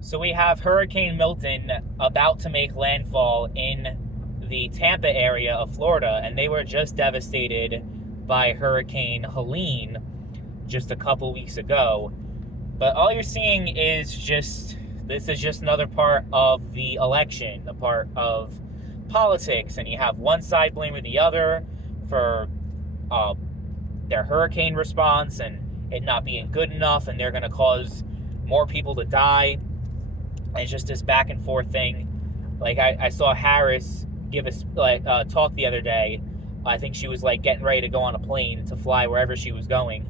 So we have Hurricane Milton about to make landfall in the Tampa area of Florida, and they were just devastated by Hurricane Helene just a couple weeks ago. But all you're seeing is just this is just another part of the election, a part of politics, and you have one side blaming the other for uh, their hurricane response and it not being good enough, and they're going to cause more people to die. It's just this back and forth thing. Like I saw Harris give a talk the other day. I think she was like getting ready to go on a plane to fly wherever she was going,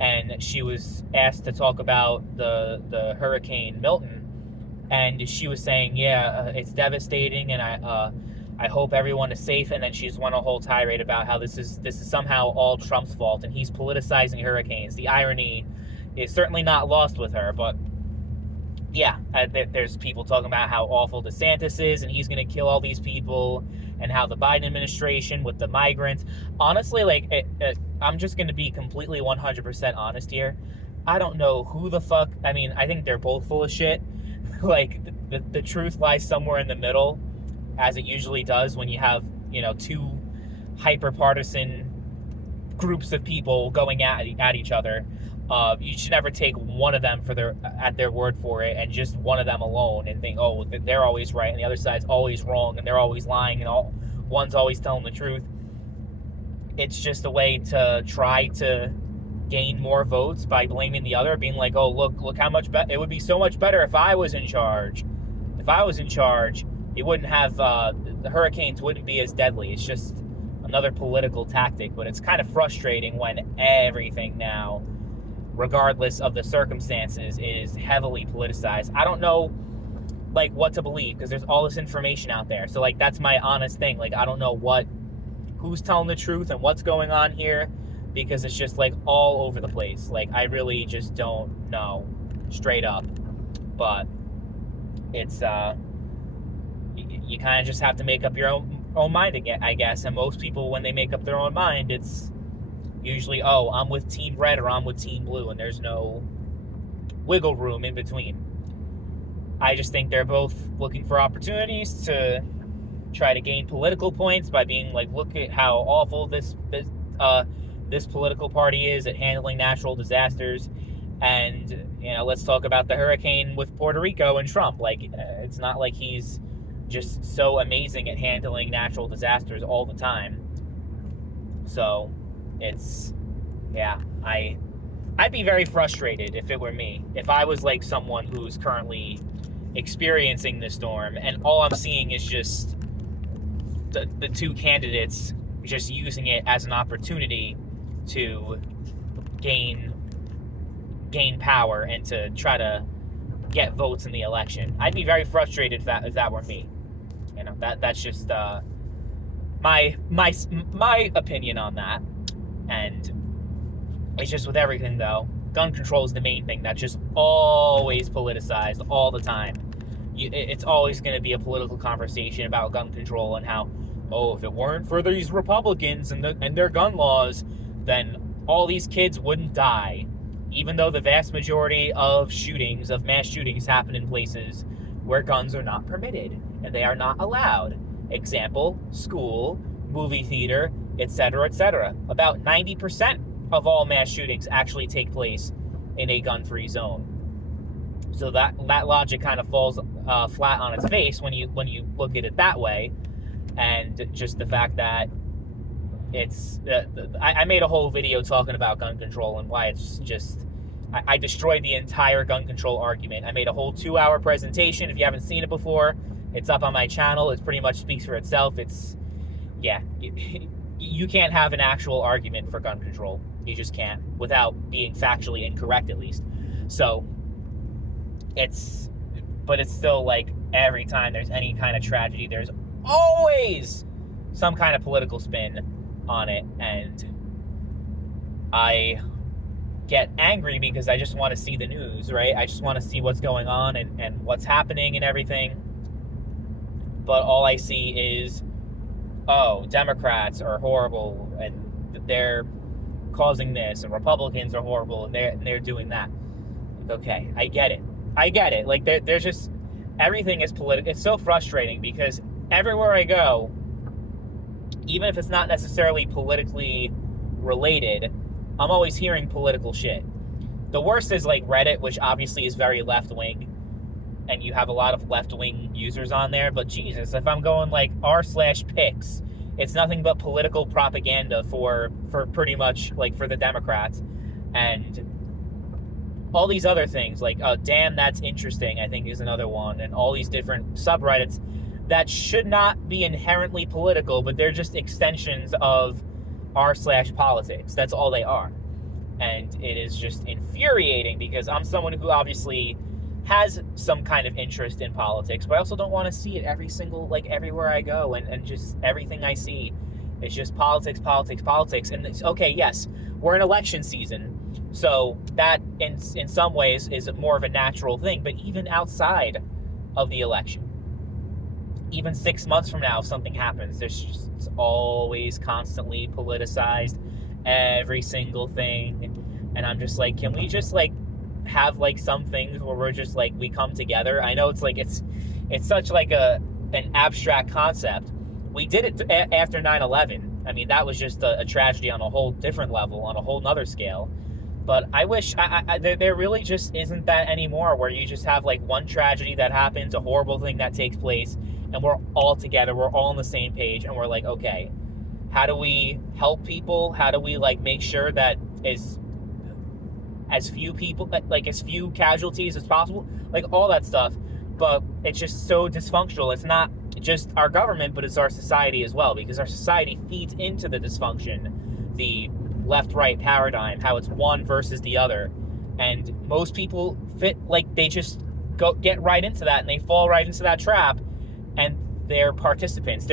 and she was asked to talk about the Hurricane Milton, and she was saying, "Yeah, it's devastating, and I hope everyone is safe." And then she just went a whole tirade about how this is somehow all Trump's fault, and he's politicizing hurricanes. The irony is certainly not lost with her, but yeah, there's people talking about how awful DeSantis is and he's going to kill all these people, and how the Biden administration with the migrants. Honestly, like, I'm just going to be completely 100% honest here. I don't know who the fuck. I mean, I think they're both full of shit. Like, the truth lies somewhere in the middle, as it usually does when you have, two hyper partisan groups of people going at each other. You should never take one of them at their word for it, and just one of them alone, and think, oh, they're always right and the other side's always wrong and they're always lying and one's always telling the truth. It's just a way to try to gain more votes by blaming the other, being like, oh, look how much better it would be. So much better if I was in charge. If I was in charge, it wouldn't have the hurricanes wouldn't be as deadly. It's just another political tactic, but it's kind of frustrating when everything now, regardless of the circumstances, is heavily politicized. I don't know, like, what to believe, because there's all this information out there. So, like, that's my honest thing. Like, I don't know who's telling the truth and what's going on here, because it's just, like, all over the place. Like, I really just don't know, straight up. But it's, you kind of just have to make up your own mind again, I guess. And most people, when they make up their own mind, it's usually, oh, I'm with Team Red or I'm with Team Blue, and there's no wiggle room in between. I just think they're both looking for opportunities to try to gain political points by being like, look at how awful this political party is at handling natural disasters, and let's talk about the hurricane with Puerto Rico and Trump. Like, it's not like he's just so amazing at handling natural disasters all the time. So it's, yeah, I'd be very frustrated if it were me. If I was like someone who's currently experiencing the storm and all I'm seeing is just the two candidates just using it as an opportunity to gain power and to try to get votes in the election. I'd be very frustrated if that were me. That's just my opinion on that. And it's just with everything, though. Gun control is the main thing that's just always politicized all the time. It's always going to be a political conversation about gun control and how, oh, if it weren't for these Republicans and their gun laws, then all these kids wouldn't die. Even though the vast majority of mass shootings, happen in places where guns are not permitted and they are not allowed. Example, school, movie theater, etc., etc. About 90% of all mass shootings actually take place in a gun-free zone. So that logic kind of falls flat on its face when you look at it that way, and just the fact that it's I made a whole video talking about gun control and why it's just I destroyed the entire gun control argument. I made a whole 2-hour presentation. If you haven't seen it before, it's up on my channel. It pretty much speaks for itself. It's, yeah, you can't have an actual argument for gun control. You just can't, without being factually incorrect, at least. So but it's still like every time there's any kind of tragedy, there's always some kind of political spin on it, and I get angry because I just want to see the news, right? I just want to see what's going on and what's happening and everything. But all I see is, oh, Democrats are horrible and they're causing this, and Republicans are horrible and they're doing that. Okay, I get it. I get it. Like there's just everything is political. It's so frustrating because everywhere I go, even if it's not necessarily politically related, I'm always hearing political shit. The worst is like Reddit, which obviously is very left wing, and you have a lot of left wing users on there. But Jesus, if I'm going like r/picks, it's nothing but political propaganda for pretty much like for the Democrats, and all these other things like damn, that's interesting, I think is another one, and all these different subreddits that should not be inherently political, but they're just extensions of r/politics. That's all they are. And it is just infuriating because I'm someone who obviously has some kind of interest in politics, but I also don't want to see it everywhere I go, and just everything I see is just politics, politics, politics. And it's okay, yes, we're in election season, so that in some ways is more of a natural thing, but even outside of the election, even 6 months from now, if something happens, it's always constantly politicized, every single thing. And I'm just like, can we just like have like some things where we're just like, we come together? I know it's like it's such like an abstract concept. We did it after 9/11. I mean, that was just a tragedy on a whole different level, on a whole nother scale. But I wish there really just isn't that anymore, where you just have like one tragedy that happens, a horrible thing that takes place, and we're all together, we're all on the same page, and we're like, okay, how do we help people? How do we like make sure that as few people, like as few casualties as possible, like all that stuff? But it's just so dysfunctional. It's not just our government, but it's our society as well, because our society feeds into the dysfunction, the left-right paradigm, how it's one versus the other. And most people they just get right into that, and they fall right into that trap, and they're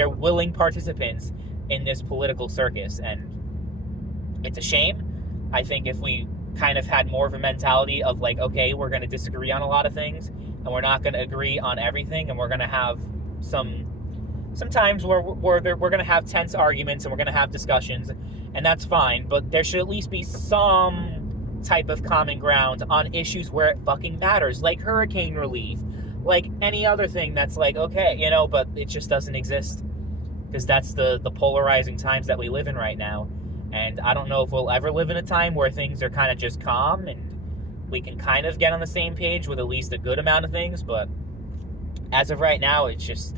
willing participants in this political circus. And it's a shame. I think if we kind of had more of a mentality of like, okay, we're going to disagree on a lot of things, and we're not going to agree on everything, and we're going to have sometimes where we're going to have tense arguments, and we're going to have discussions, and that's fine, but there should at least be some type of common ground on issues where it fucking matters, like hurricane relief, like any other thing that's like, okay, but it just doesn't exist, because that's the polarizing times that we live in right now. And I don't know if we'll ever live in a time where things are kind of just calm and we can kind of get on the same page with at least a good amount of things, but as of right now, it's just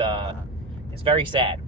it's very sad.